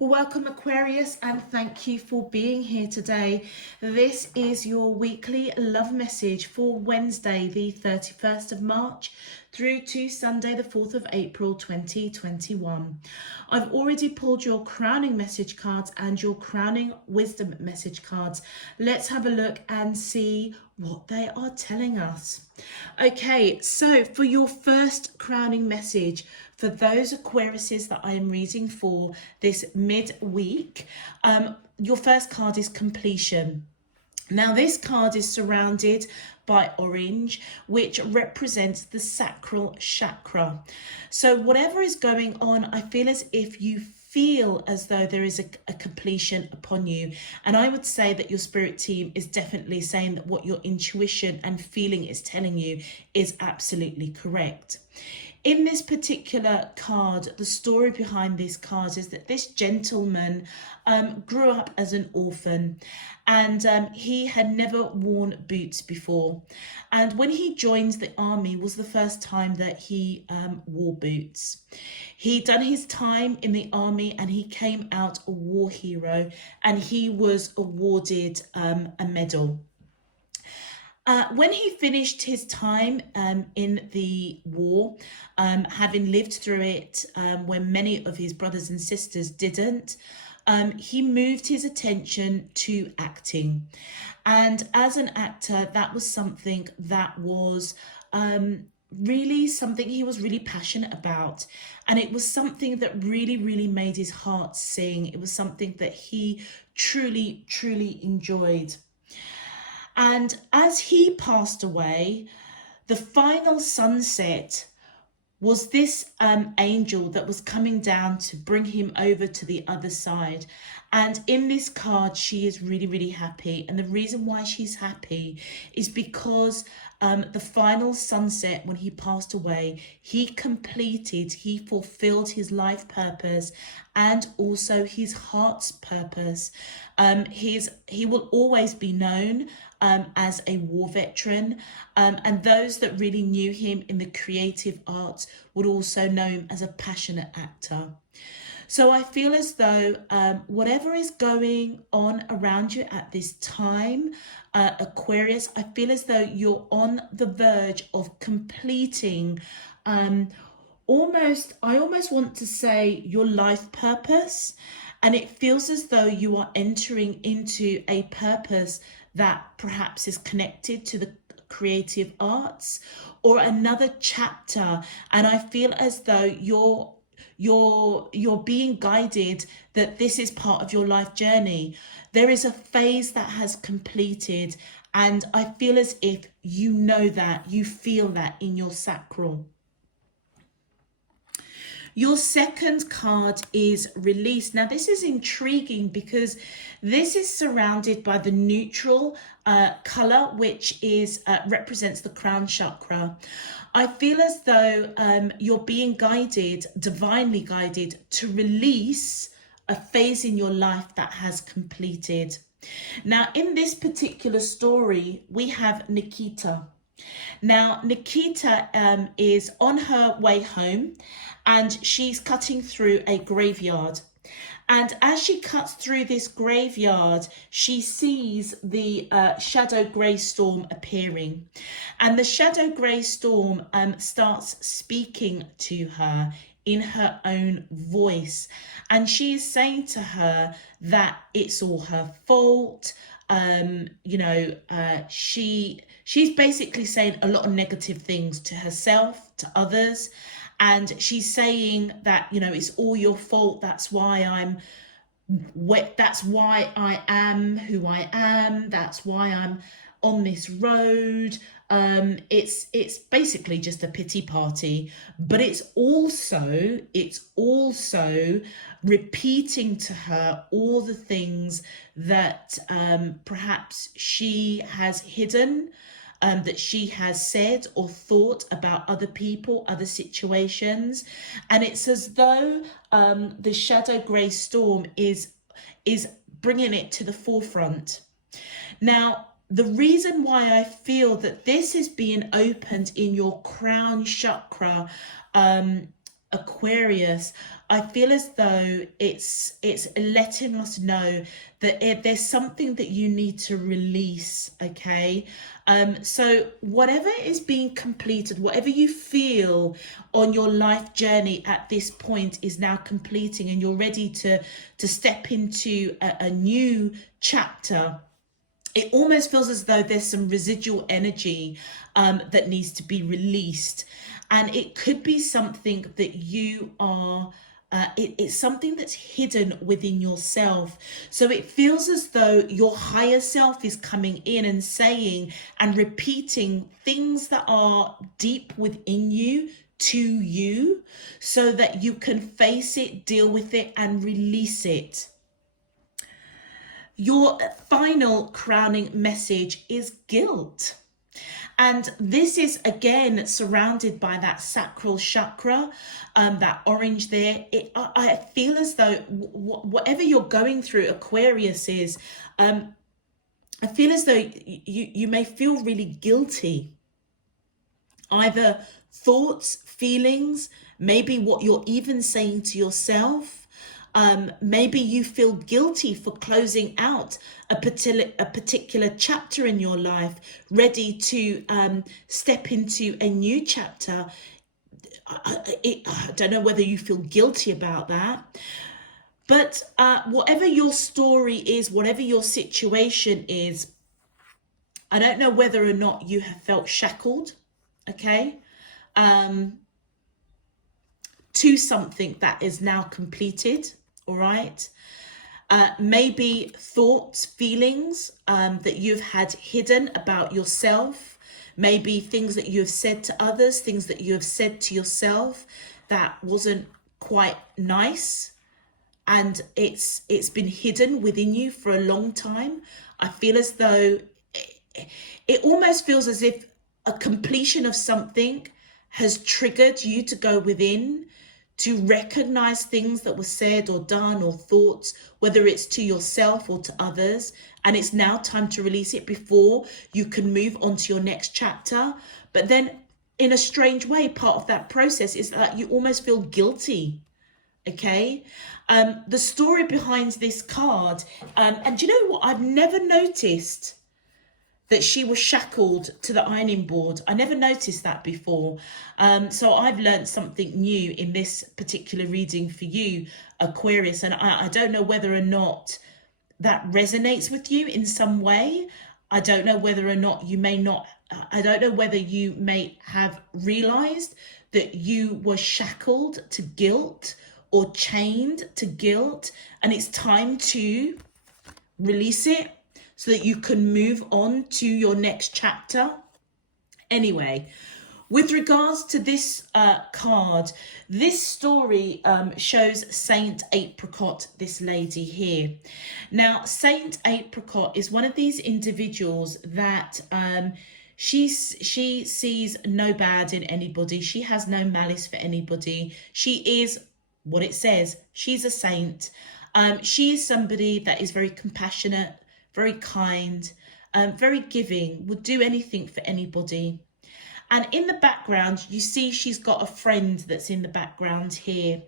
Welcome Aquarius, and thank you for being here today. This is your weekly love message for Wednesday the 31st of March through to Sunday the 4th of April 2021. I've already pulled your crowning message cards and your crowning wisdom message cards. Let's have a look and see what they are telling us. Okay, so for your first crowning message, for those Aquariuses that I am reading for this midweek, your first card is completion. Now, this card is surrounded by orange, which represents the sacral chakra. So whatever is going on, I feel as if you feel as though there is a completion upon you. And I would say that your spirit team is definitely saying that what your intuition and feeling is telling you is absolutely correct. In this particular card, the story behind this card is that this gentleman grew up as an orphan, and he had never worn boots before. And when he joined the army was the first time that he wore boots. He'd done his time in the army and he came out a war hero, and he was awarded a medal. When he finished his time in the war, having lived through it when many of his brothers and sisters didn't, he moved his attention to acting. And as an actor, that was something that was really something he was really passionate about. And it was something that really made his heart sing. It was something that he truly enjoyed. And as he passed away, the final sunset was this angel that was coming down to bring him over to the other side. And in this card, she is really happy. And the reason why she's happy is because the final sunset, when he passed away, he fulfilled his life purpose and also his heart's purpose. He will always be known as a war veteran, and those that really knew him in the creative arts would also know him as a passionate actor. So I feel as though whatever is going on around you at this time, Aquarius, I feel as though you're on the verge of completing I almost want to say your life purpose. And it feels as though you are entering into a purpose that perhaps is connected to the creative arts or another chapter. And I feel as though you're being guided that this is part of your life journey. There is a phase that has completed, and I feel as if you know that, you feel that in your sacral. Your second card is release. Now, this is intriguing because this is surrounded by the neutral color, which is represents the crown chakra. I feel as though you're being guided, divinely guided, to release a phase in your life that has completed. Now, in this particular story, we have Nikita. Now, Nikita is on her way home, and she's cutting through a graveyard. And as she cuts through this graveyard, she sees the shadow grey storm appearing. And the shadow grey storm starts speaking to her in her own voice. And she is saying to her that it's all her fault. She's basically saying a lot of negative things to herself, to others. And she's saying that, it's all your fault. That's why I'm wet. That's why I am who I am. That's why I'm on this road. It's basically just a pity party, but it's also repeating to her all the things that perhaps she has hidden, that she has said or thought about other people, other situations. And it's as though the shadow grey storm is bringing it to the forefront. Now, the reason why I feel that this is being opened in your crown chakra, Aquarius, I feel as though it's letting us know that there's something that you need to release, okay? So whatever is being completed, whatever you feel on your life journey at this point is now completing, and you're ready to step into a new chapter. It almost feels as though there's some residual energy that needs to be released. And it could be something that you are, it's something that's hidden within yourself. So it feels as though your higher self is coming in and saying and repeating things that are deep within you to you, so that you can face it, deal with it, and release it. Your final crowning message is guilt. And this is again surrounded by that sacral chakra, that orange there. I feel as though whatever you're going through, Aquarius, is, I feel as though you may feel really guilty. Either thoughts, feelings, maybe what you're even saying to yourself. Maybe you feel guilty for closing out a particular chapter in your life, ready to step into a new chapter. I don't know whether you feel guilty about that, but whatever your story is, whatever your situation is, I don't know whether or not you have felt shackled, okay, to something that is now completed. All right. Maybe thoughts, feelings that you've had hidden about yourself. Maybe things that you have said to others, things that you have said to yourself that wasn't quite nice. And it's been hidden within you for a long time. I feel as though it almost feels as if a completion of something has triggered you to go within, to recognize things that were said or done or thoughts, whether it's to yourself or to others. And it's now time to release it before you can move on to your next chapter. But then in a strange way, part of that process is that you almost feel guilty. Okay. The story behind this card, and do you know what? I've never noticed that she was shackled to the ironing board. I never noticed that before. So I've learned something new in this particular reading for you, Aquarius. And I don't know whether or not that resonates with you in some way. I don't know whether or not you may not, I don't know whether you may have realized that you were shackled to guilt or chained to guilt. And it's time to release it, so that you can move on to your next chapter. Anyway, with regards to this card, this story shows Saint Apricot, this lady here. Now, Saint Apricot is one of these individuals that she sees no bad in anybody. She has no malice for anybody. She is what it says. She's a saint. She is somebody that is very compassionate, very kind, very giving, would do anything for anybody. And in the background, you see she's got a friend that's in the background here.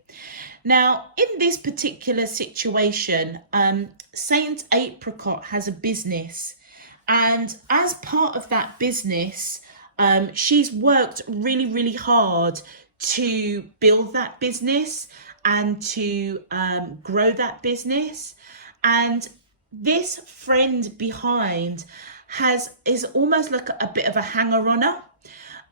Now, in this particular situation, Saint Apricot has a business. And as part of that business, she's worked really, really hard to build that business and to grow that business. And this friend behind is almost like a bit of a hanger-oner.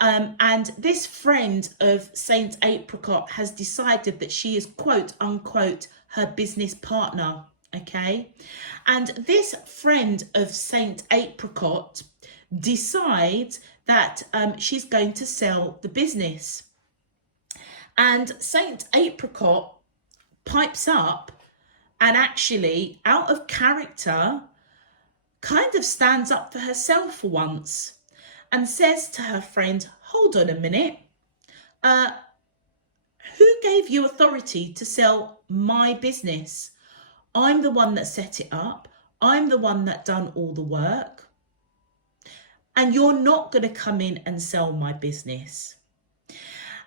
And this friend of Saint Apricot has decided that she is, quote unquote, her business partner. Okay. And this friend of Saint Apricot decides that she's going to sell the business. And Saint Apricot pipes up and actually, out of character, kind of stands up for herself for once and says to her friend, hold on a minute, who gave you authority to sell my business? I'm the one that set it up. I'm the one that done all the work. And you're not going to come in and sell my business.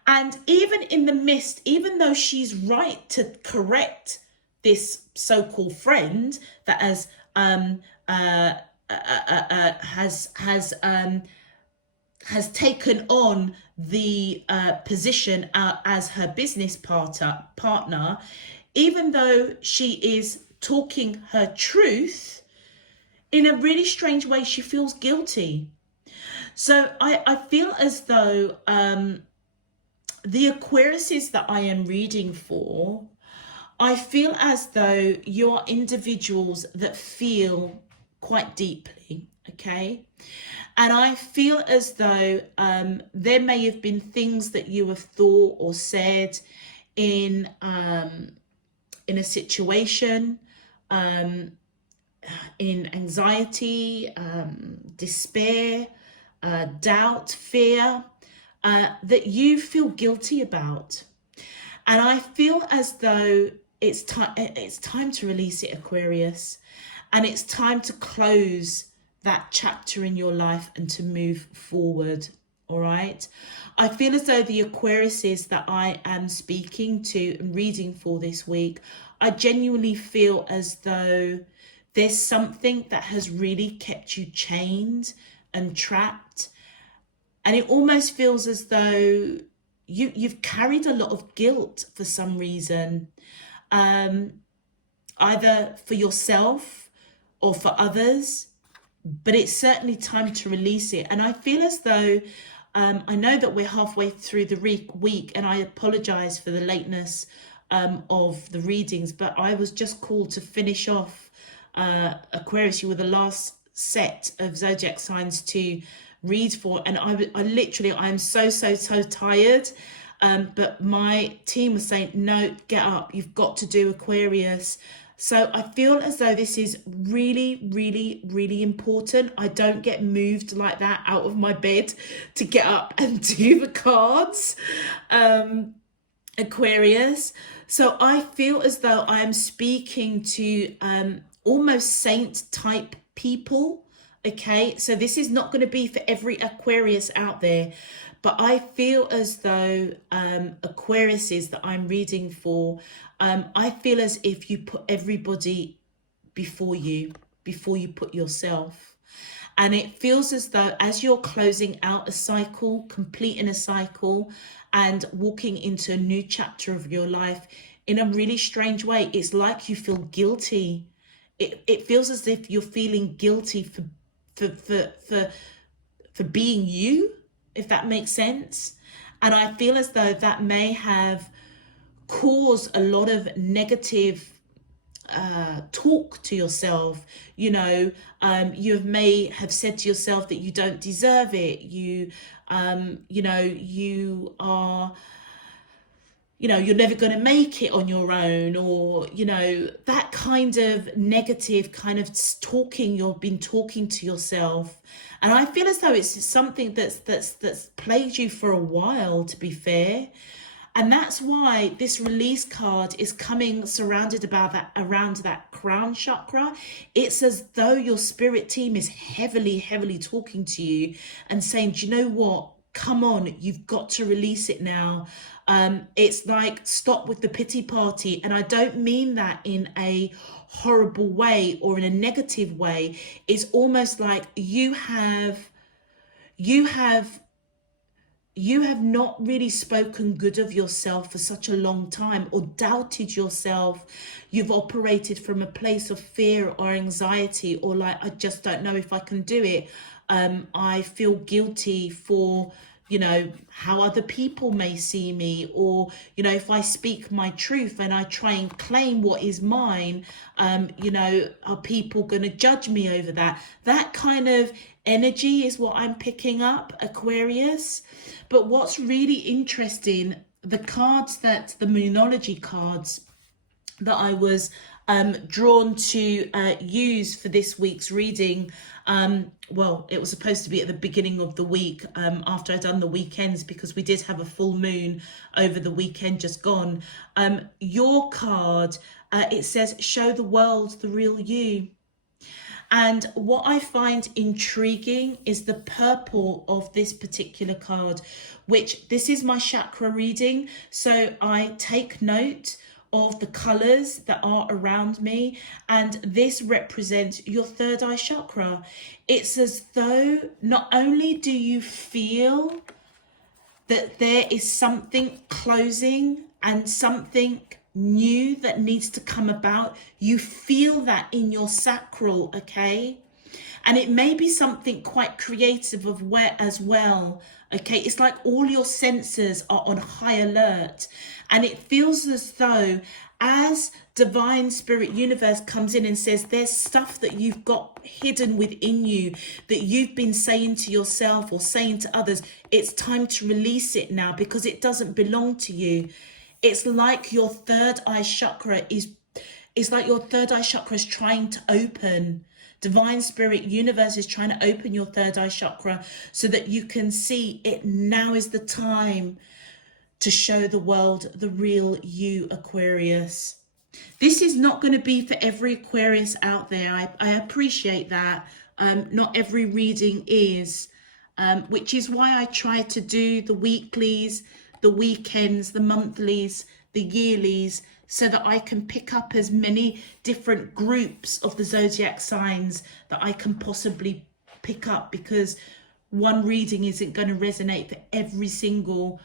And even in the midst, even though she's right to correct this so-called friend that has taken on the position as her business partner, even though she is talking her truth, in a really strange way, she feels guilty. So I feel as though the Aquariuses that I am reading for, I feel as though you're individuals that feel quite deeply, okay? And I feel as though there may have been things that you have thought or said in a situation, in anxiety, despair, doubt, fear, that you feel guilty about. And I feel as though it's time to release it, Aquarius. And it's time to close that chapter in your life and to move forward. All right. I feel as though the Aquariuses that I am speaking to and reading for this week, I genuinely feel as though there's something that has really kept you chained and trapped. And it almost feels as though you've carried a lot of guilt for some reason, either for yourself or for others, but it's certainly time to release it. And I feel as though, I know that we're halfway through the week, and I apologize for the lateness of the readings, but I was just called to finish off Aquarius. You were the last set of zodiac signs to read for, and I'm so tired, but my team was saying, no, get up, you've got to do Aquarius. So I feel as though this is really important. I don't get moved like that out of my bed to get up and do the cards, Aquarius. So I feel as though I am speaking to almost saint type people. Okay, so this is not going to be for every Aquarius out there, but I feel as though Aquariuses that I'm reading for, I feel as if you put everybody before you put yourself. And it feels as though as you're closing out a cycle, completing a cycle, and walking into a new chapter of your life in a really strange way, it's like you feel guilty. It feels as if you're feeling guilty for being you, if that makes sense. And I feel as though that may have caused a lot of negative talk to yourself. You know, you may have said to yourself that you don't deserve it. You know, you are, you know, you're never going to make it on your own, or, you know, that kind of negative kind of talking you've been talking to yourself. And I feel as though it's something that's plagued you for a while, to be fair. And that's why this release card is coming surrounded around that crown chakra. It's as though your spirit team is heavily talking to you and saying, do you know what? Come on, you've got to release it now. It's like, stop with the pity party. And I don't mean that in a horrible way or in a negative way. It's almost like you have not really spoken good of yourself for such a long time, or doubted yourself. You've operated from a place of fear or anxiety, or like, I just don't know if I can do it. I feel guilty for, you know, how other people may see me, or, you know, if I speak my truth and I try and claim what is mine, you know, are people going to judge me over that? That kind of energy is what I'm picking up, Aquarius. But what's really interesting, the cards the Moonology cards that I was drawn to use for this week's reading, well, it was supposed to be at the beginning of the week, after I'd done the weekends, because we did have a full moon over the weekend just gone. Your card, it says, show the world the real you. And what I find intriguing is the purple of this particular card, which this is my chakra reading. So I take note of the colors that are around me, and this represents your third eye chakra. It's as though not only do you feel that there is something closing and something new that needs to come about, you feel that in your sacral, okay? And it may be something quite creative of where as well, okay? It's like all your senses are on high alert, and it feels as though as divine spirit universe comes in and says there's stuff that you've got hidden within you that you've been saying to yourself or saying to others, it's time to release it now because it doesn't belong to you. It's like your third eye chakra is trying to open. Divine spirit universe is trying to open your third eye chakra so that you can see it. Now is the time to show the world the real you, Aquarius. This is not going to be for every Aquarius out there. I appreciate that. Not every reading is, which is why I try to do the weeklies, the weekends, the monthlies, the yearlies, so that I can pick up as many different groups of the zodiac signs that I can possibly pick up, because one reading isn't going to resonate for every single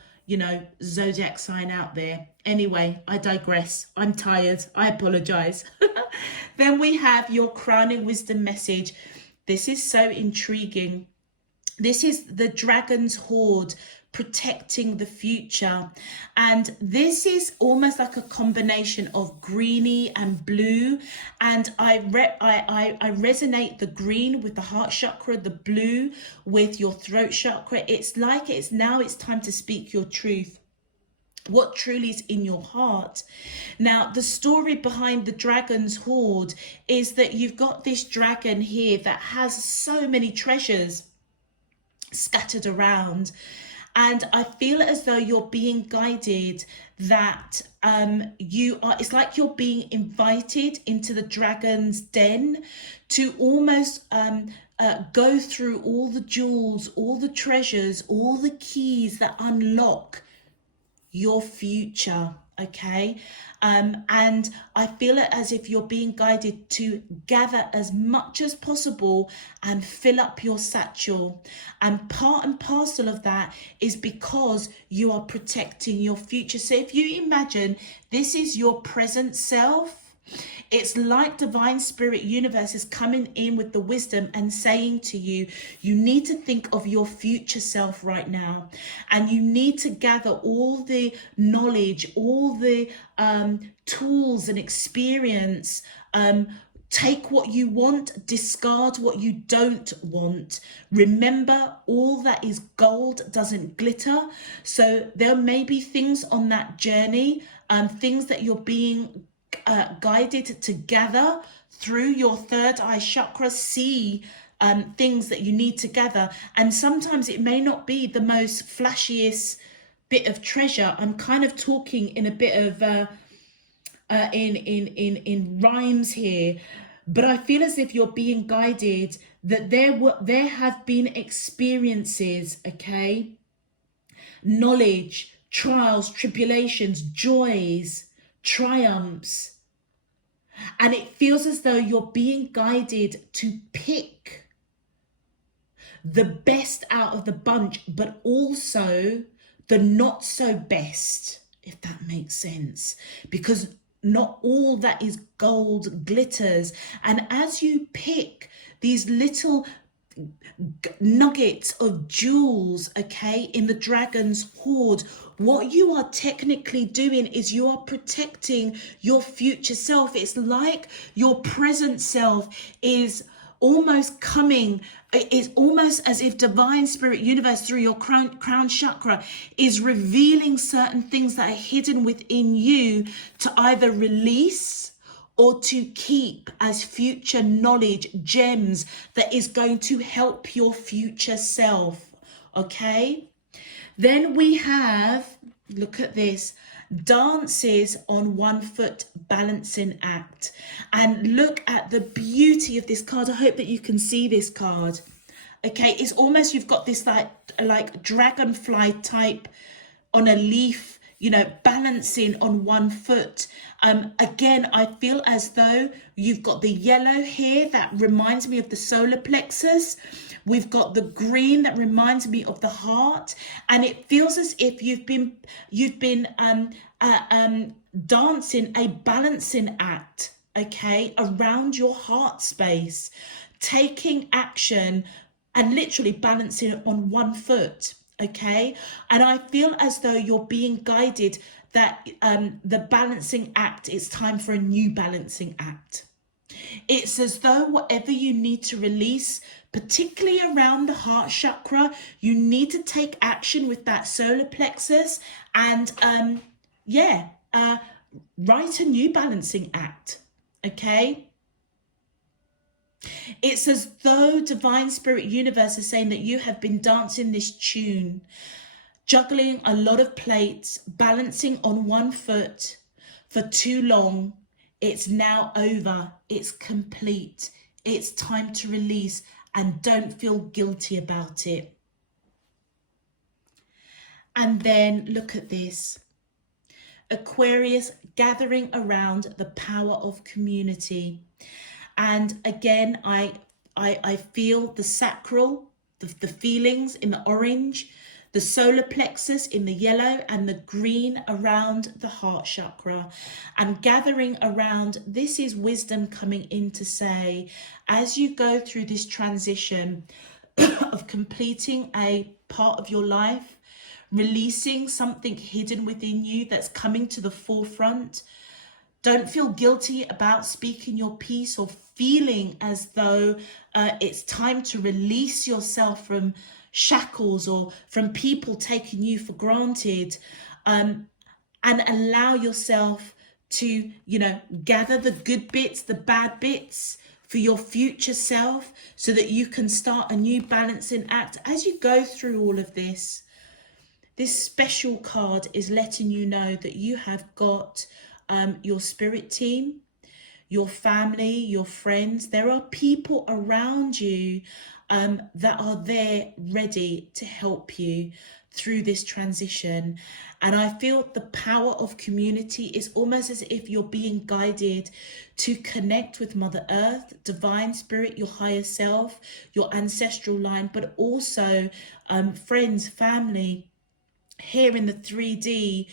zodiac sign out there. Anyway, I digress. I'm tired. I apologize. Then we have your crowning wisdom message. This is so intriguing. This is the dragon's hoard protecting the future, and this is almost like a combination of greeny and blue, and I resonate the green with the heart chakra, the blue with your throat chakra. It's like it's time to speak your truth, what truly is in your heart. Now, the story behind the dragon's hoard is that you've got this dragon here that has so many treasures scattered around. And I feel as though you're being guided, that it's like you're being invited into the dragon's den to almost go through all the jewels, all the treasures, all the keys that unlock your future, okay? And I feel it as if you're being guided to gather as much as possible and fill up your satchel. And part and parcel of that is because you are protecting your future. So if you imagine this is your present self, it's like divine spirit universe is coming in with the wisdom and saying to you, you need to think of your future self right now, and you need to gather all the knowledge, all the tools and experience. Take what you want, discard what you don't want. Remember, all that is gold doesn't glitter. So there may be things on that journey, things that you're being guided to gather through your third eye chakra. See things that you need to gather, and sometimes it may not be the most flashiest bit of treasure. I'm kind of talking in a bit of in rhymes here, but I feel as if you're being guided that there have been experiences, okay, knowledge, trials, tribulations, joys, triumphs, and it feels as though you're being guided to pick the best out of the bunch, but also the not so best, if that makes sense, because not all that is gold glitters. And as you pick these little nuggets of jewels, okay, in the dragon's hoard, what you are technically doing is you are protecting your future self. It's like your present self is almost coming, it's almost as if divine spirit universe through your crown chakra is revealing certain things that are hidden within you to either release or to keep as future knowledge, gems that is going to help your future self, okay? Then we have, look at this, dances on 1 foot balancing act. And look at the beauty of this card. I hope that you can see this card. Okay, it's almost, you've got this like dragonfly type on a leaf, you know, balancing on 1 foot. Again, I feel as though you've got the yellow here that reminds me of the solar plexus. We've got the green that reminds me of the heart, and it feels as if you've been dancing a balancing act, okay, around your heart space, taking action and literally balancing on 1 foot. Okay, and I feel as though you're being guided that the balancing act, it's time for a new balancing act. It's as though whatever you need to release, particularly around the heart chakra, you need to take action with that solar plexus and write a new balancing act. Okay. It's as though Divine Spirit Universe is saying that you have been dancing this tune, juggling a lot of plates, balancing on 1 foot for too long. It's now over. It's complete. It's time to release, and don't feel guilty about it. And then look at this. Aquarius gathering around the power of community. And again, I feel the sacral, the feelings in the orange, the solar plexus in the yellow, and the green around the heart chakra. And gathering around, this is wisdom coming in to say, as you go through this transition of completing a part of your life, releasing something hidden within you that's coming to the forefront, don't feel guilty about speaking your piece or feeling as though it's time to release yourself from shackles or from people taking you for granted, and allow yourself to, you know, gather the good bits, the bad bits for your future self, so that you can start a new balancing act. As you go through all of this, this special card is letting you know that you have got your spirit team, your family, your friends. There are people around you that are there ready to help you through this transition. And I feel the power of community is almost as if you're being guided to connect with Mother Earth, Divine Spirit, your higher self, your ancestral line, but also friends, family, here in the 3D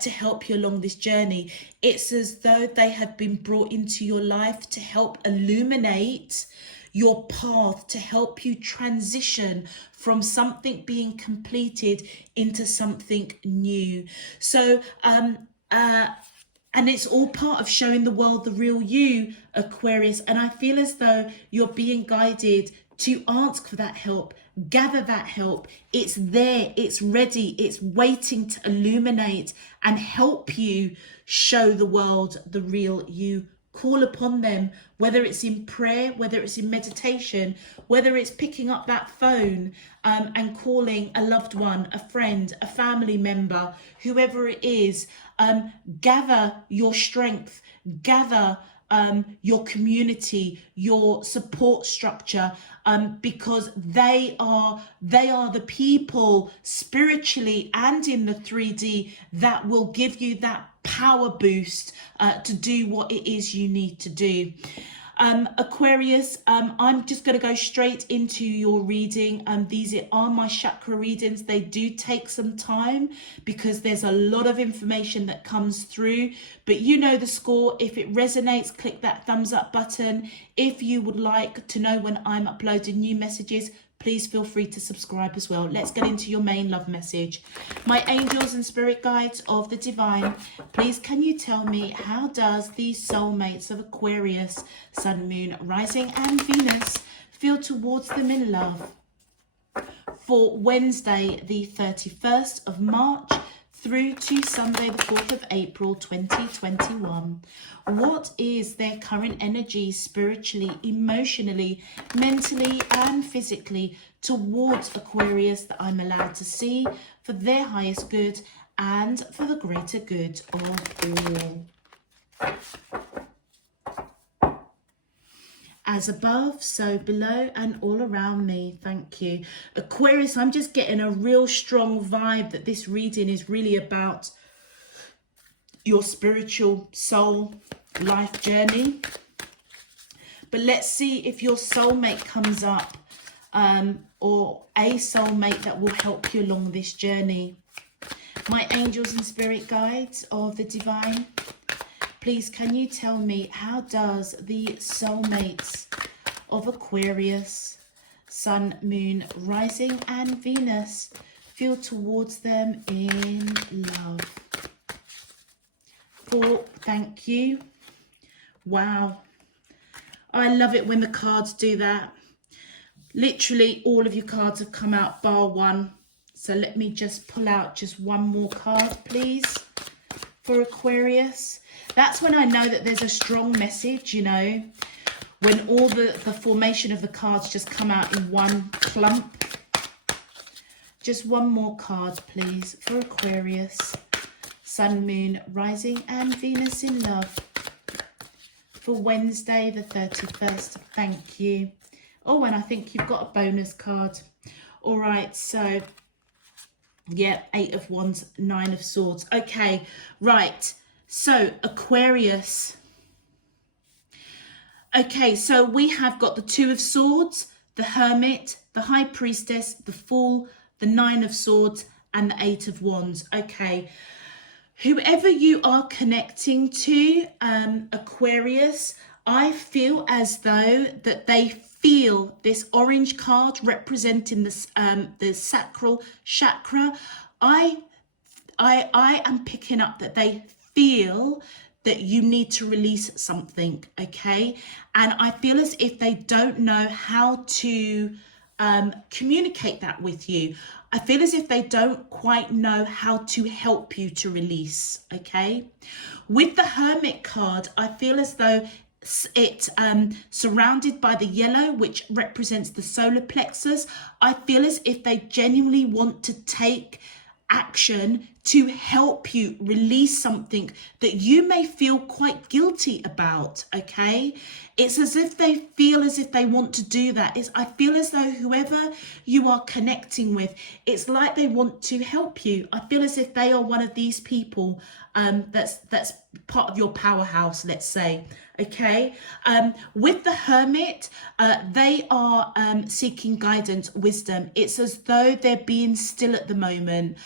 to help you along this journey. It's as though they have been brought into your life to help illuminate your path, to help you transition from something being completed into something new. So and it's all part of showing the world the real you, Aquarius. And I feel as though you're being guided to ask for that help, gather that help. It's there, it's ready, it's waiting to illuminate and help you show the world the real you. Call upon them, whether it's in prayer, whether it's in meditation, whether it's picking up that phone and calling a loved one, a friend, a family member, whoever it is. Gather your strength, gather your community, your support structure, because they are the people spiritually and in the 3D that will give you that power boost to do what it is you need to do. Aquarius, I'm just going to go straight into your reading. These are my chakra readings. They do take some time because there's a lot of information that comes through, but you know the score. If it resonates, click that thumbs up button. If you would like to know when I'm uploading new messages, please feel free to subscribe as well. Let's get into your main love message. My angels and spirit guides of the divine, please can you tell me, how does the soulmates of Aquarius, Sun, Moon, Rising and Venus feel towards them in love for Wednesday the 31st of March through to Sunday the 4th of April 2021. What is their current energy spiritually, emotionally, mentally and physically towards Aquarius that I'm allowed to see for their highest good and for the greater good of all. As above, so below and all around me. Thank you. Aquarius, I'm just getting a real strong vibe that this reading is really about your spiritual soul life journey. But let's see if your soulmate comes up, or a soulmate that will help you along this journey. My angels and spirit guides of the divine, please can you tell me, how does the soulmates of Aquarius, Sun, Moon, Rising and Venus feel towards them in love? 4, thank you. Wow. I love it when the cards do that. Literally all of your cards have come out bar one. So let me just pull out just one more card, please, for Aquarius. That's when I know that there's a strong message, you know, when all the formation of the cards just come out in one clump. Just one more card, please, for Aquarius, Sun, Moon, Rising and Venus in love for Wednesday the 31st. Thank you. Oh, and I think you've got a bonus card. All right, so yeah, 8 of Wands, 9 of Swords. Okay, right. So Aquarius. Okay, so we have got the 2 of Swords, the Hermit, the High Priestess, the Fool, the 9 of Swords, and the 8 of Wands. Okay, whoever you are connecting to, Aquarius, I feel as though that they feel this orange card representing this, the sacral chakra. I am picking up that they feel that you need to release something, okay? And I feel as if they don't know how to communicate that with you. I feel as if they don't quite know how to help you to release, okay? With the Hermit card, I feel as though it surrounded by the yellow, which represents the solar plexus. I feel as if they genuinely want to take action to help you release something that you may feel quite guilty about, okay? It's as if they feel as if they want to do that. I feel as though whoever you are connecting with, it's like they want to help you. I feel as if they are one of these people that's part of your powerhouse, let's say, okay? With the Hermit, they are seeking guidance, wisdom. It's as though they're being still at the moment.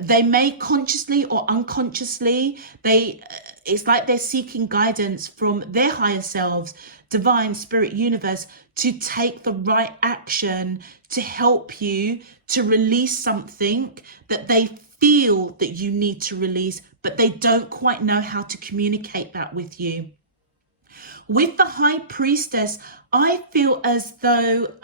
They may consciously or unconsciously, it's like they're seeking guidance from their higher selves, divine, spirit, universe, to take the right action to help you to release something that they feel that you need to release, but they don't quite know how to communicate that with you. With the High Priestess, I feel as though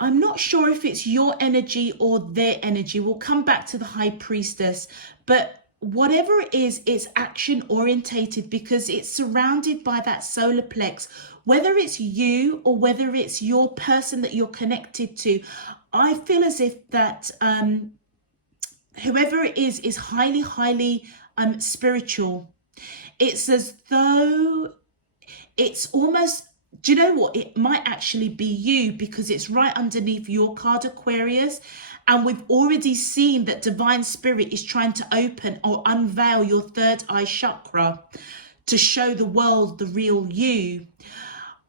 I'm not sure if it's your energy or their energy. We'll come back to the High Priestess, but whatever it is, it's action orientated because it's surrounded by that solar plex. Whether it's you or whether it's your person that you're connected to, I feel as if that whoever it is highly, highly spiritual. It's as though it's almost, do you know what? It might actually be you because it's right underneath your card, Aquarius. And we've already seen that divine spirit is trying to open or unveil your third eye chakra to show the world the real you.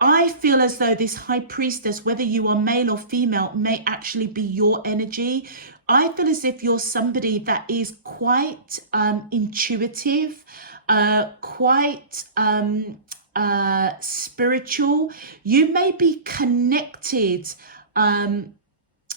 I feel as though this High Priestess, whether you are male or female, may actually be your energy. I feel as if you're somebody that is quite intuitive, quite spiritual. You may be connected,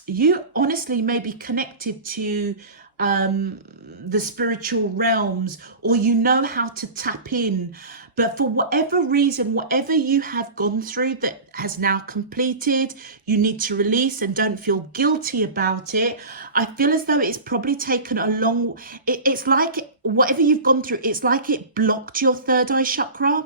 you honestly may be connected to the spiritual realms, or you know how to tap in, but for whatever reason, whatever you have gone through that has now completed, you need to release and don't feel guilty about it. I feel as though it's probably taken a long, it's like whatever you've gone through, it's like it blocked your third eye chakra.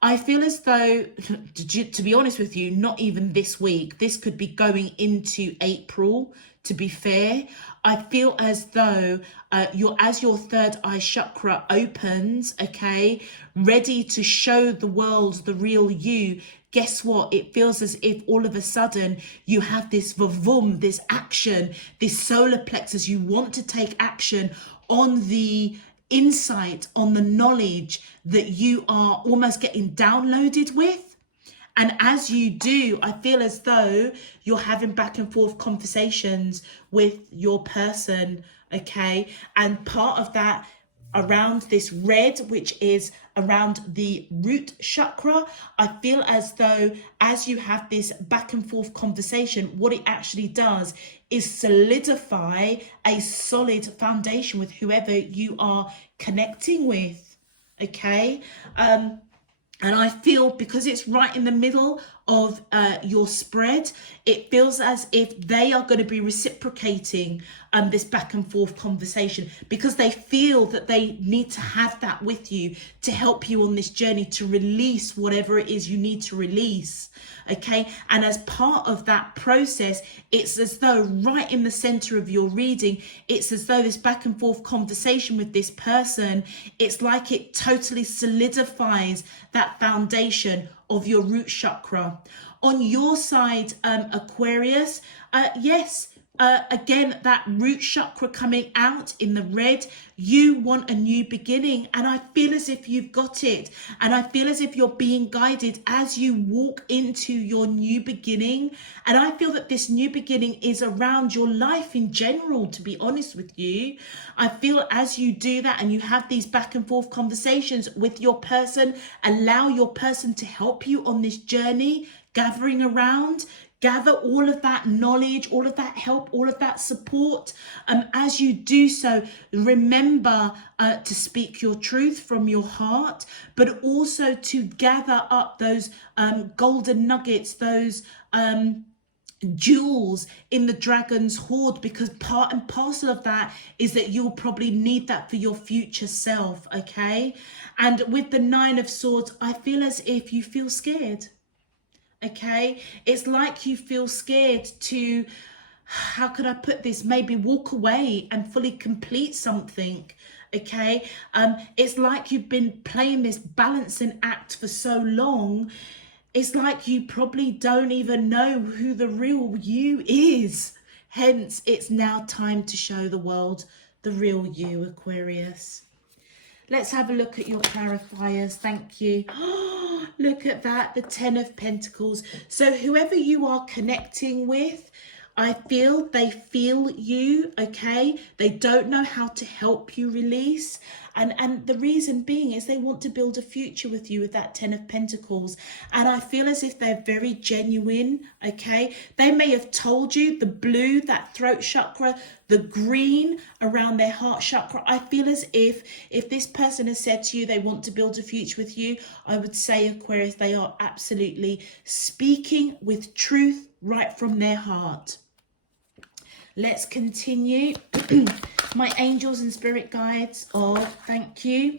I feel as though, to be honest with you, not even this week. This could be going into April, to be fair. I feel as though as your third eye chakra opens, okay, ready to show the world the real you, guess what? It feels as if all of a sudden you have this vavum, this action, this solar plexus. You want to take action on the insight, on the knowledge that you are almost getting downloaded with. And as you do, I feel as though you're having back and forth conversations with your person, okay? And part of that around this red, which is around the root chakra, I feel as though as you have this back and forth conversation, what it actually does is solidify a solid foundation with whoever you are connecting with, okay? And I feel because it's right in the middle of your spread, it feels as if they are going to be reciprocating this back and forth conversation, because they feel that they need to have that with you to help you on this journey to release whatever it is you need to release. Okay. And as part of that process, it's as though right in the center of your reading, it's as though this back and forth conversation with this person, it's like it totally solidifies that foundation of your root chakra. On your side, Aquarius, yes, again, that root chakra coming out in the red, you want a new beginning, and I feel as if you've got it, and I feel as if you're being guided as you walk into your new beginning. And I feel that this new beginning is around your life in general, to be honest with you. I feel as you do that and you have these back and forth conversations with your person, allow your person to help you on this journey, gathering around. Gather all of that knowledge, all of that help, all of that support. As you do so, remember to speak your truth from your heart, but also to gather up those golden nuggets, those jewels in the dragon's hoard, because part and parcel of that is that you'll probably need that for your future self, okay? And with the Nine of Swords, I feel as if you feel scared. Okay, it's like you feel scared to, how could I put this, maybe walk away and fully complete something. Okay, it's like you've been playing this balancing act for so long. It's like you probably don't even know who the real you is. Hence, it's now time to show the world the real you, Aquarius. Let's have a look at your clarifiers. Thank you. Oh, look at that, the Ten of Pentacles. So whoever you are connecting with, I feel they feel you, okay? They don't know how to help you release. And the reason being is they want to build a future with you with that Ten of Pentacles. And I feel as if they're very genuine, okay? They may have told you the blue, that throat chakra, the green around their heart chakra. I feel as if this person has said to you they want to build a future with you, I would say, Aquarius, they are absolutely speaking with truth right from their heart. Let's continue. My angels and spirit guides. Oh, thank you.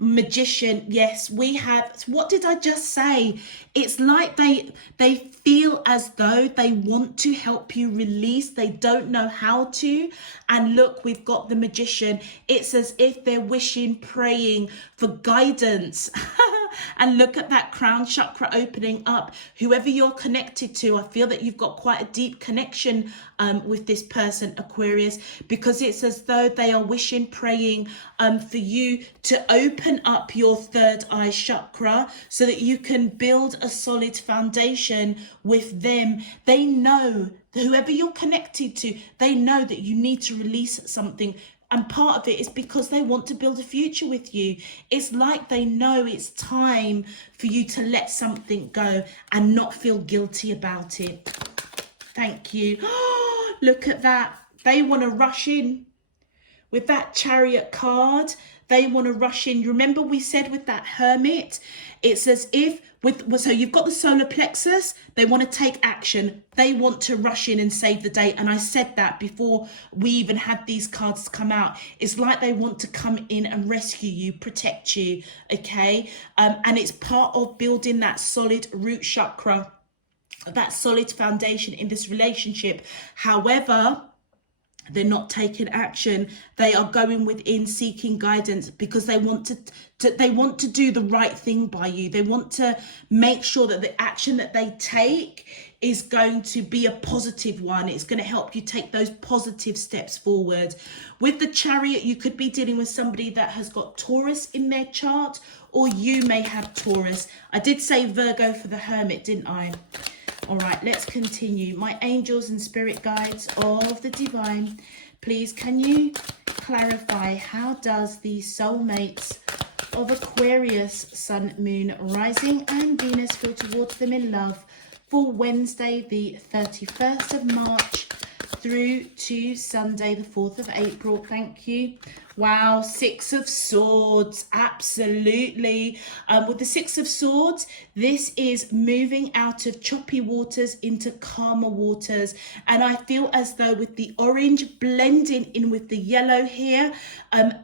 Magician. Yes, we have. What did I just say? It's like they feel as though they want to help you release. They don't know how to. And look, we've got the Magician. It's as if they're wishing, praying for guidance. And look at that crown chakra opening up. Whoever you're connected to, I feel that you've got quite a deep connection with this person, Aquarius, because it's as though they are wishing, praying for you to open up your third eye chakra so that you can build a solid foundation with them. They know, whoever you're connected to, they know that you need to release something. And part of it is because they want to build a future with you. It's like they know it's time for you to let something go and not feel guilty about it. Thank you. Oh, look at that. They want to rush in. With that Chariot card, they want to rush in. Remember we said with that Hermit, it's as if So you've got the solar plexus. They want to take action. They want to rush in and save the day. And I said that before we even had these cards come out. It's like they want to come in and rescue you, protect you, okay? And it's part of building that solid root chakra, that solid foundation in this relationship. However, they're not taking action. They are going within, seeking guidance, because they want to do the right thing by you. They want to make sure that the action that they take is going to be a positive one. It's going to help you take those positive steps forward. With the Chariot, you could be dealing with somebody that has got Taurus in their chart, or you may have Taurus. I did say Virgo for the Hermit, didn't I? All right, let's continue. My angels and spirit guides of the divine, please can you clarify, how does the soulmates of Aquarius, Sun, Moon, Rising and Venus feel towards them in love for Wednesday the 31st of March through to Sunday the 4th of April? Thank you. Wow, Six of Swords, absolutely. With the Six of Swords, this is moving out of choppy waters into calmer waters. And I feel as though with the orange blending in with the yellow here,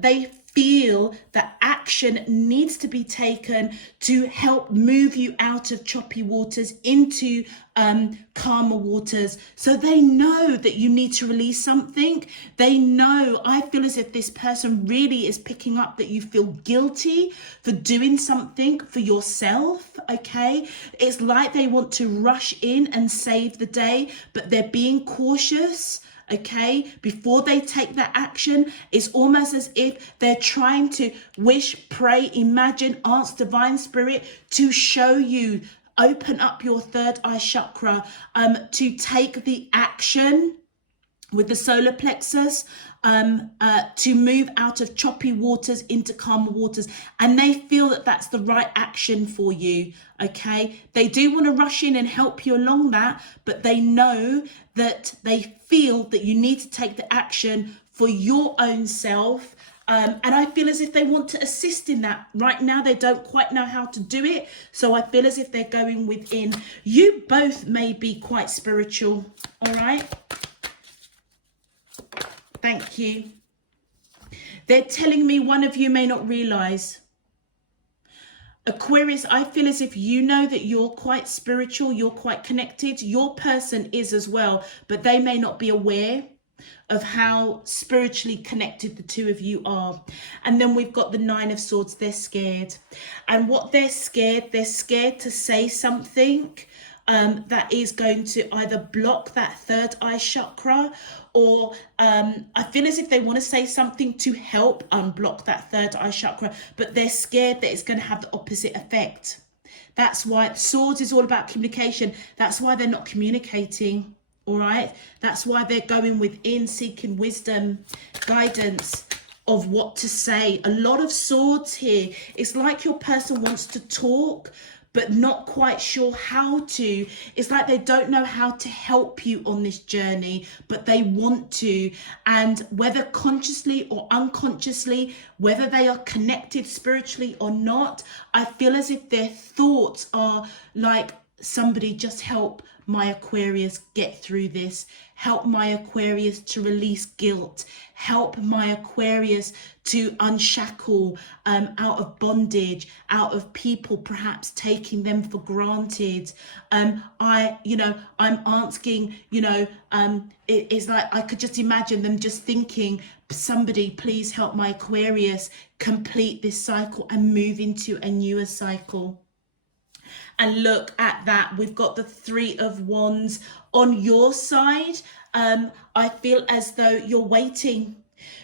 they feel that action needs to be taken to help move you out of choppy waters into calmer waters. So they know that you need to release something. They know, I feel as if this person really is picking up that you feel guilty for doing something for yourself, okay? It's like they want to rush in and save the day, but they're being cautious. Okay, before they take that action. It's almost as if they're trying to wish, pray, imagine, ask divine spirit to show you, open up your third eye chakra, to take the action with the solar plexus, to move out of choppy waters into calmer waters. And they feel that that's the right action for you, okay? They do want to rush in and help you along that, but they know that they feel that you need to take the action for your own self. And I feel as if they want to assist in that. Right now, they don't quite know how to do it. So I feel as if they're going within. You both may be quite spiritual, all right? Thank you. They're telling me one of you may not realize. Aquarius, I feel as if you know that you're quite spiritual, you're quite connected. Your person is as well, but they may not be aware of how spiritually connected the two of you are. And then we've got the Nine of Swords. They're scared. And what they're scared to say something that is going to either block that third eye chakra, or I feel as if they want to say something to help unblock that third eye chakra, but they're scared that it's going to have the opposite effect. That's why Swords is all about communication. That's why they're not communicating, all right? That's why they're going within, seeking wisdom, guidance of what to say. A lot of Swords here. It's like your person wants to talk, but not quite sure how to. It's like they don't know how to help you on this journey, but they want to. And whether consciously or unconsciously, whether they are connected spiritually or not, I feel as if their thoughts are like, somebody just help my Aquarius get through this. Help my Aquarius to release guilt. Help my Aquarius to unshackle out of bondage, out of people perhaps taking them for granted. I'm asking, it's like I could just imagine them just thinking, somebody please help my Aquarius complete this cycle and move into a newer cycle. And look at that, we've got the Three of Wands on your side. I feel as though you're waiting.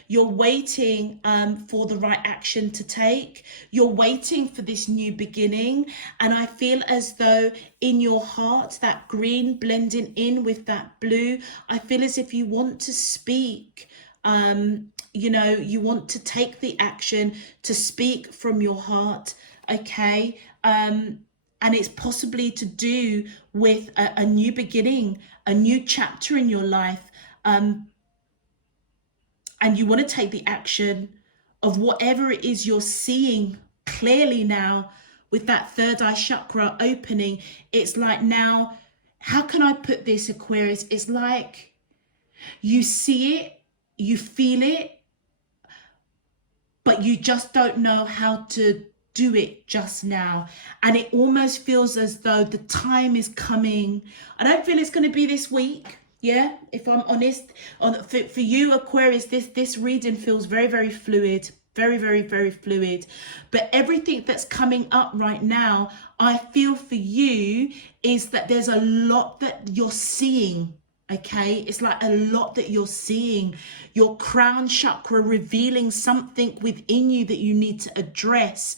You're waiting for the right action to take. You're waiting for this new beginning. And I feel as though in your heart, that green blending in with that blue, I feel as if you want to speak. You want to take the action to speak from your heart, okay? And it's possibly to do with a new beginning, a new chapter in your life. And you want to take the action of whatever it is you're seeing clearly now with that third eye chakra opening, it's like now, how can I put this, Aquarius? It's like you see it, you feel it, but you just don't know how to do it just now. And it almost feels as though the time is coming. I don't feel it's going to be this week. Yeah, if I'm honest, for you, Aquarius, this reading feels very, very fluid. Very, very, very fluid. But everything that's coming up right now, I feel for you is that there's a lot that you're seeing. Okay, it's like a lot that you're seeing. Your crown chakra revealing something within you that you need to address.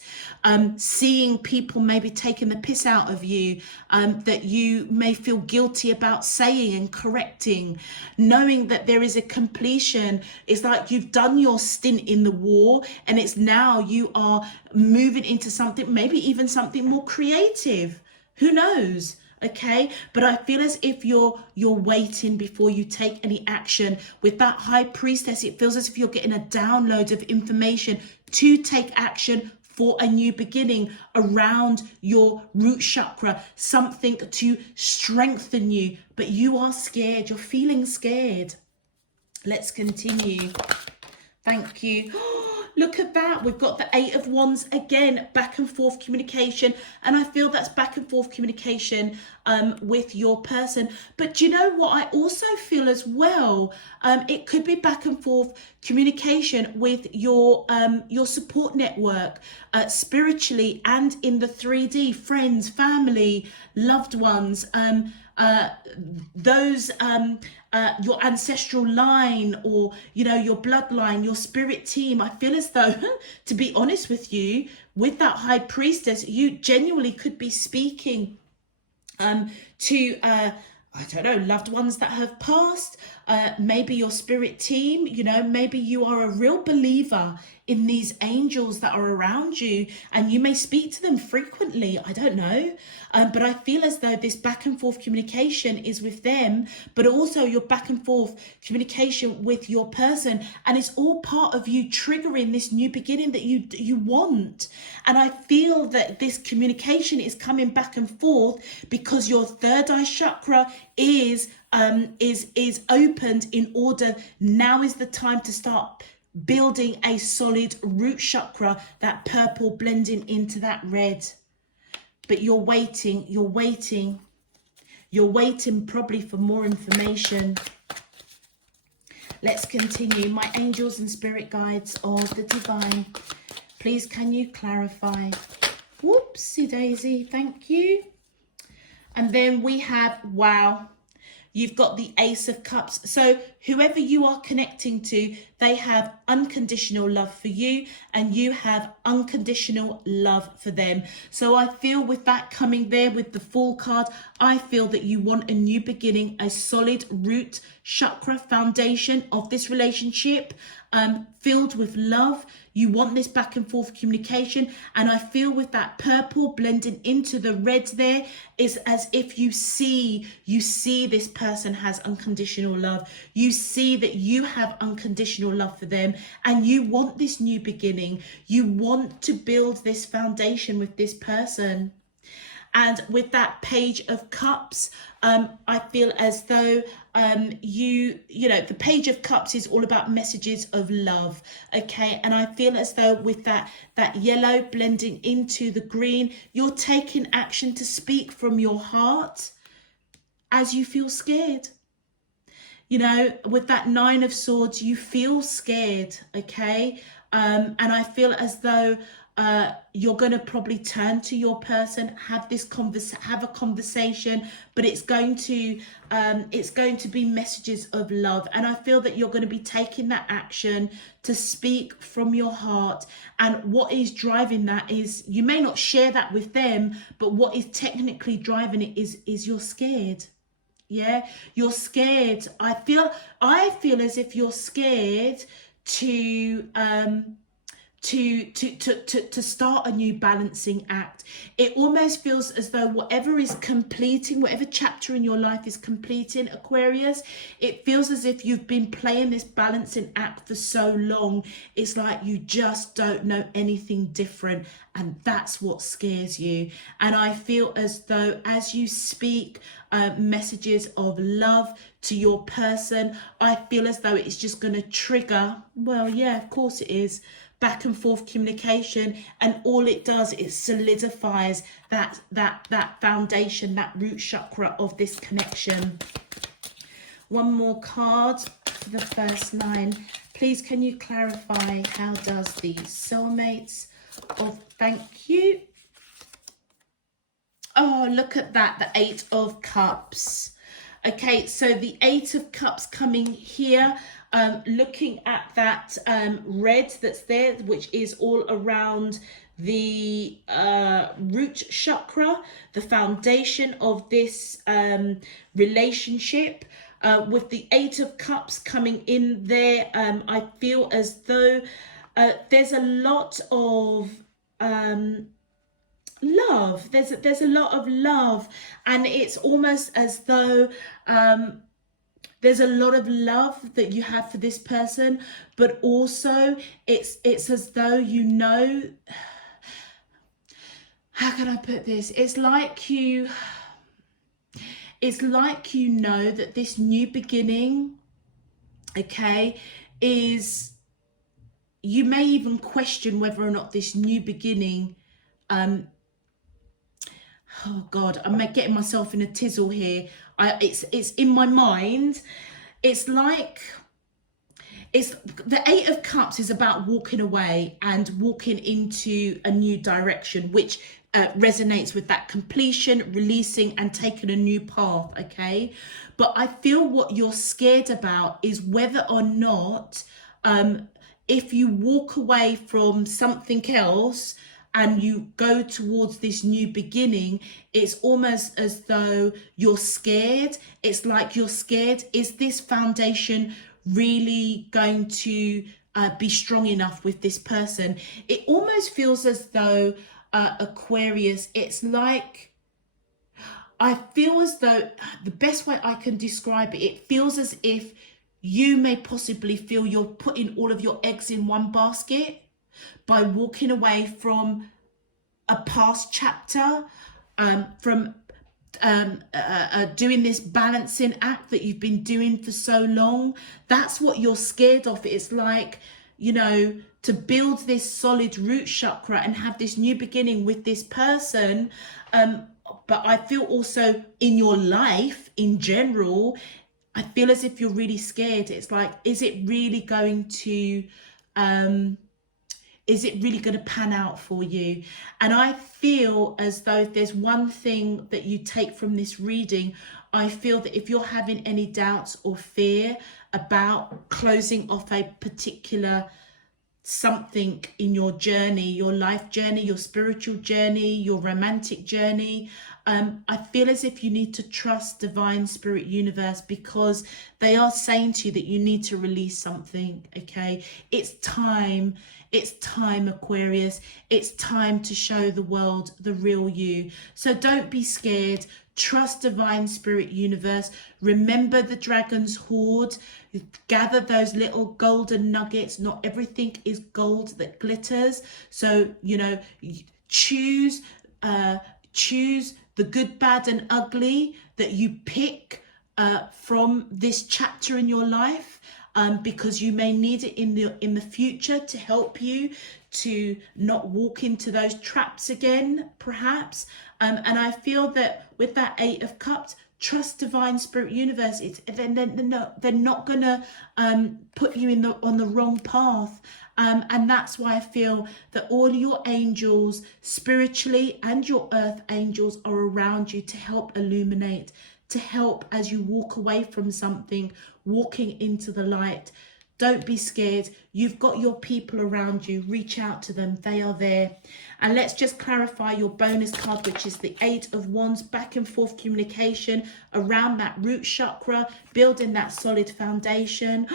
Seeing people maybe taking the piss out of you, that you may feel guilty about saying and correcting. Knowing that there is a completion. It's like you've done your stint in the war, and it's now you are moving into something, maybe even something more creative. Who knows? Okay, but I feel as if you're waiting before you take any action. With that high priestess, it feels as if you're getting a download of information to take action for a new beginning around your root chakra, something to strengthen you. But you are scared, you're feeling scared. Let's continue. Thank you. Look at that. We've got the 8 of Wands again, back and forth communication. And I feel that's back and forth communication with your person. But do you know what I also feel as well? It could be back and forth communication with your support network, spiritually and in the 3D, friends, family, loved ones, those your ancestral line, or your bloodline, your spirit team. I feel as though, to be honest with you, with that high priestess, you genuinely could be speaking to I don't know, loved ones that have passed, maybe your spirit team, maybe you are a real believer in these angels that are around you, and you may speak to them frequently. I don't know. But I feel as though this back and forth communication is with them, but also your back and forth communication with your person. And it's all part of you triggering this new beginning that you want. And I feel that this communication is coming back and forth because your third eye chakra is opened in order. Now is the time to start building a solid root chakra, that purple blending into that red. But you're waiting probably for more information. Let's continue. My angels and spirit guides of the divine, please can you clarify? Whoopsie daisy, thank you. And then we have, wow, you've got the Ace of Cups. So whoever you are connecting to, they have unconditional love for you, and you have unconditional love for them. So I feel with that coming there with the Fool card, I feel that you want a new beginning, a solid root chakra foundation of this relationship, filled with love. You want this back and forth communication. And I feel with that purple blending into the red there, is as if you see this person has unconditional love. You see that you have unconditional love for them, and you want this new beginning. You want to build this foundation with this person. And with that Page of Cups, I feel as though the Page of Cups is all about messages of love. Okay, and I feel as though with that yellow blending into the green, you're taking action to speak from your heart as you feel scared. With that Nine of Swords, you feel scared. Okay, and I feel as though you're going to probably turn to your person, have a conversation, but it's going to be messages of love. And I feel that you're going to be taking that action to speak from your heart. And what is driving that is, you may not share that with them, but what is technically driving it is you're scared. Yeah, you're scared. I feel as if you're scared to to start a new balancing act. It almost feels as though whatever is completing, whatever chapter in your life is completing, Aquarius, it feels as if you've been playing this balancing act for so long. It's like you just don't know anything different, and that's what scares you. And I feel as though as you speak messages of love to your person, I feel as though it's just going to trigger, well, yeah, of course it is, back and forth communication, and all it does is solidifies that foundation, that root chakra of this connection. One more card for the first line. Please, can you clarify how does the soulmates of thank you? Oh, look at that, the 8 of Cups. Okay, so the 8 of Cups coming here, looking at that red that's there, which is all around the root chakra, the foundation of this relationship. With the 8 of Cups coming in there, I feel as though there's a lot of love. There's a lot of love, and it's almost as though there's a lot of love that you have for this person, but also it's as though, you know, how can I put this? It's like you know that this new beginning, okay, is, you may even question whether or not this new beginning, oh God, I'm getting myself in a tizzle here. It's in my mind. It's like, it's the 8 of Cups is about walking away and walking into a new direction, which resonates with that completion, releasing, and taking a new path, okay? But I feel what you're scared about is whether or not, if you walk away from something else and you go towards this new beginning, it's almost as though you're scared. It's like you're scared. Is this foundation really going to be strong enough with this person? It almost feels as though, Aquarius, it's like, I feel as though, the best way I can describe it, it feels as if you may possibly feel you're putting all of your eggs in one basket by walking away from a past chapter, from doing this balancing act that you've been doing for so long. That's what you're scared of. It's like, you know, to build this solid root chakra and have this new beginning with this person. But I feel also in your life in general, I feel as if you're really scared. It's like, is it really going to pan out for you? And I feel as though if there's one thing that you take from this reading, I feel that if you're having any doubts or fear about closing off a particular something in your journey, your life journey, your spiritual journey, your romantic journey, I feel as if you need to trust divine spirit universe, because they are saying to you that you need to release something, okay? It's time, Aquarius. It's time to show the world the real you. So don't be scared. Trust divine spirit universe. Remember the dragon's hoard. Gather those little golden nuggets. Not everything is gold that glitters. So, you know, choose the good, bad, and ugly that you pick from this chapter in your life, because you may need it in the future to help you to not walk into those traps again, perhaps. And I feel that with that 8 of Cups, trust divine spirit universe. They're not gonna put you on the wrong path. And that's why I feel that all your angels spiritually and your earth angels are around you to help illuminate, to help as you walk away from something, walking into the light. Don't be scared. You've got your people around you. Reach out to them. They are there. And let's just clarify your bonus card, which is the 8 of Wands. Back and forth communication around that root chakra, building that solid foundation.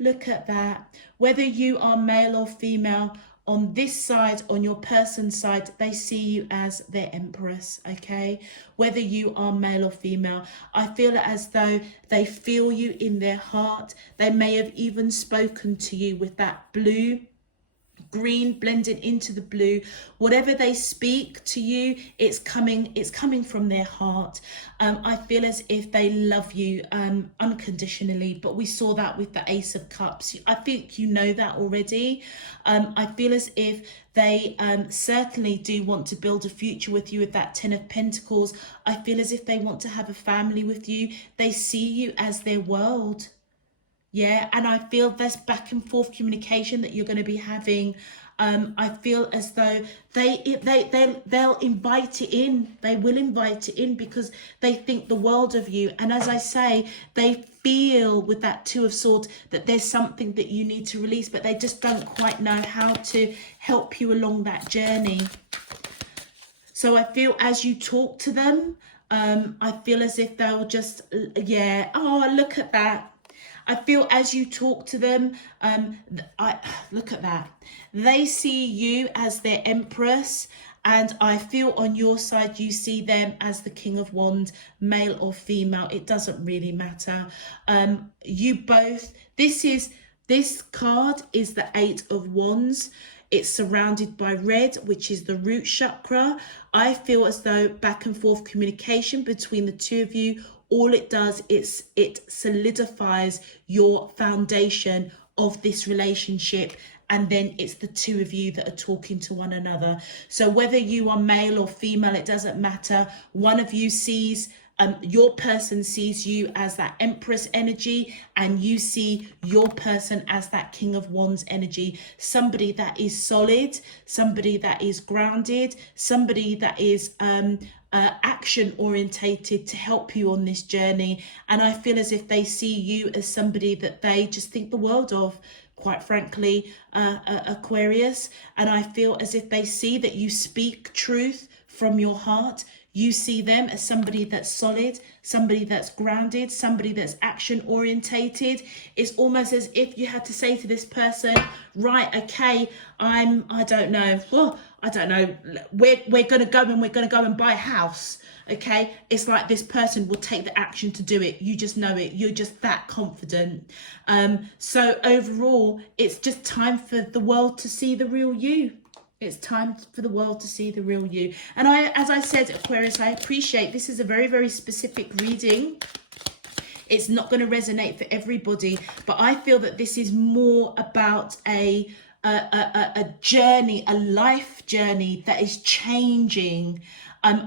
Look at that. Whether you are male or female, on this side, on your person's side, they see you as their empress, okay? Whether you are male or female, I feel as though they feel you in their heart. They may have even spoken to you with that blue, green blending into the blue. Whatever they speak to you, it's coming from their heart. I feel as if they love you unconditionally, but we saw that with the Ace of Cups. I think you know that already. I feel as if they certainly do want to build a future with you with that Ten of Pentacles. I feel as if they want to have a family with you. They see you as their world. Yeah, and I feel there's back and forth communication that you're going to be having. I feel as though they'll invite it in. They will invite it in because they think the world of you. And as I say, they feel with that Two of Swords that there's something that you need to release, but they just don't quite know how to help you along that journey. So I feel as you talk to them, I feel as if they'll just, yeah, oh, look at that. I feel as you talk to them, look at that. They see you as their empress, and I feel on your side you see them as the King of Wands, male or female. It doesn't really matter. You both. This card is the Eight of Wands. It's surrounded by red, which is the root chakra. I feel as though back and forth communication between the two of you, all it does is it solidifies your foundation of this relationship, and then it's the two of you that are talking to one another. So whether you are male or female, it doesn't matter. One of you sees, your person sees you as that Empress energy, and you see your person as that King of Wands energy. Somebody that is solid, somebody that is grounded, somebody that is action orientated to help you on this journey. And I feel as if they see you as somebody that they just think the world of, quite frankly, Aquarius. And I feel as if they see that you speak truth from your heart. You see them as somebody that's solid, somebody that's grounded, somebody that's action orientated. It's almost as if you had to say to this person, right, okay, I don't know, we're going to go and we're going to go and buy a house. Okay, it's like this person will take the action to do it. You just know it. You're just that confident. So overall, it's just time for the world to see the real you. It's time for the world to see the real you. And as I said, Aquarius, I appreciate this is a very, very specific reading. It's not going to resonate for everybody, but I feel that this is more about a journey, a life journey that is changing,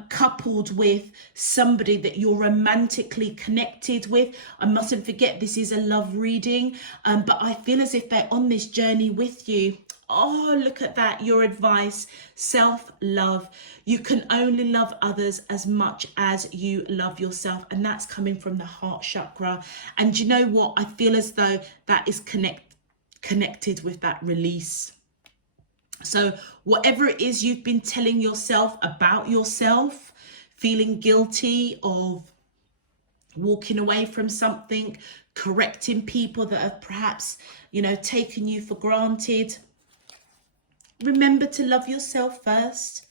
coupled with somebody that you're romantically connected with. I mustn't forget this is a love reading, but I feel as if they're on this journey with you. Oh, look at that. Your advice, self-love. You can only love others as much as you love yourself. And that's coming from the heart chakra. And you know what? I feel as though that is connected with that release. So whatever it is you've been telling yourself about yourself, feeling guilty of walking away from something, correcting people that have perhaps, taken you for granted. Remember to love yourself first,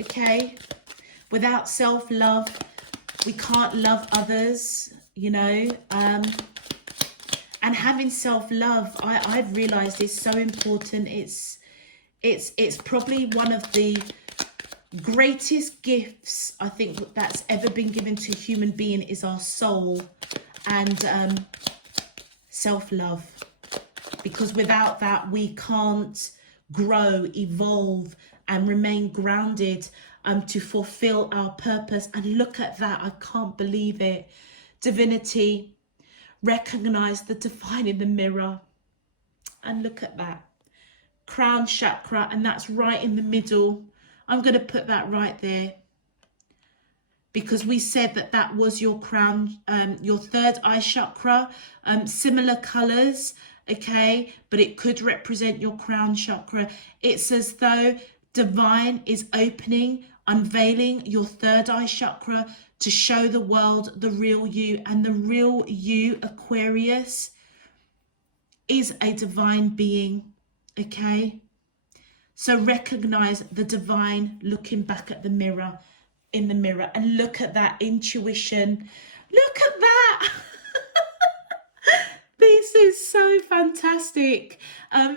okay? Without self-love, we can't love others, and having self-love, I've realized is so important. It's probably one of the greatest gifts I think that's ever been given to a human being is our soul and self-love, because without that we can't grow, evolve and remain grounded to fulfill our purpose. And look at that, I can't believe it. Divinity, recognize the divine in the mirror, and look at that crown chakra, and that's right in the middle. I'm going to put that right there because we said that was your crown, your third eye chakra, similar colors, okay, but it could represent your crown chakra. It's as though divine is opening, unveiling your third eye chakra to show the world the real you. And the real you, Aquarius, is a divine being, okay? So recognize the divine looking back at the mirror, in the mirror, and look at that intuition. Look at that. This is so fantastic.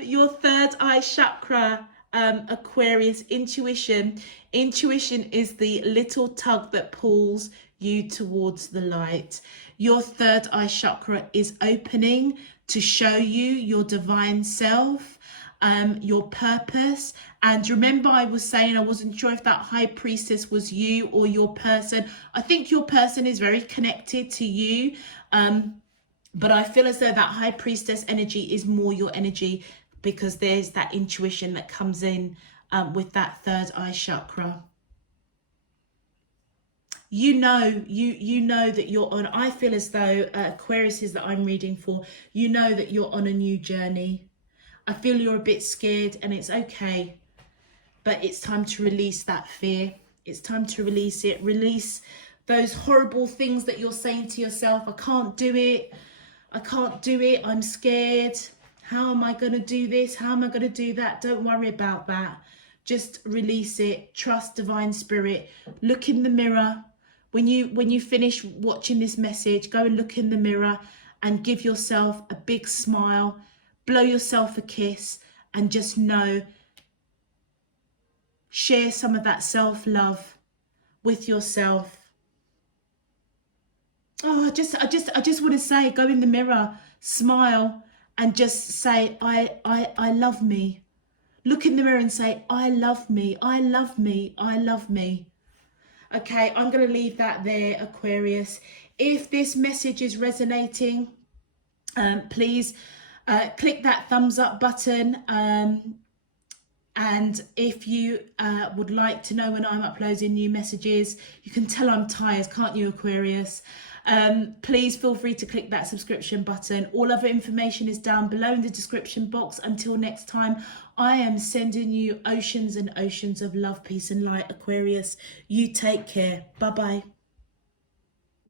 Your third eye chakra, Aquarius, intuition. Intuition is the little tug that pulls you towards the light. Your third eye chakra is opening to show you your divine self, your purpose. And remember, I was saying I wasn't sure if that high priestess was you or your person. I think your person is very connected to you. But I feel as though that high priestess energy is more your energy, because there's that intuition that comes in with that third eye chakra. You know that you're on, I feel as though Aquariuses that I'm reading for, you know that you're on a new journey. I feel you're a bit scared, and it's okay. But it's time to release that fear. It's time to release it. Release those horrible things that you're saying to yourself. I can't do it. I can't do it. I'm scared. How am I going to do this? How am I going to do that? Don't worry about that. Just release it. Trust divine spirit. Look in the mirror. When you finish watching this message, go and look in the mirror and give yourself a big smile. Blow yourself a kiss, and just know, share some of that self-love with yourself. Oh, I just want to say, go in the mirror, smile, and just say, I love me. Look in the mirror and say, I love me, I love me, I love me. Okay, I'm going to leave that there, Aquarius. If this message is resonating, please click that thumbs up button. And if you would like to know when I'm uploading new messages, you can tell I'm tired, can't you, Aquarius? Please feel free to click that subscription button. All other information is down below in the description box. Until next time, I am sending you oceans and oceans of love, peace and light, Aquarius. You take care. Bye-bye.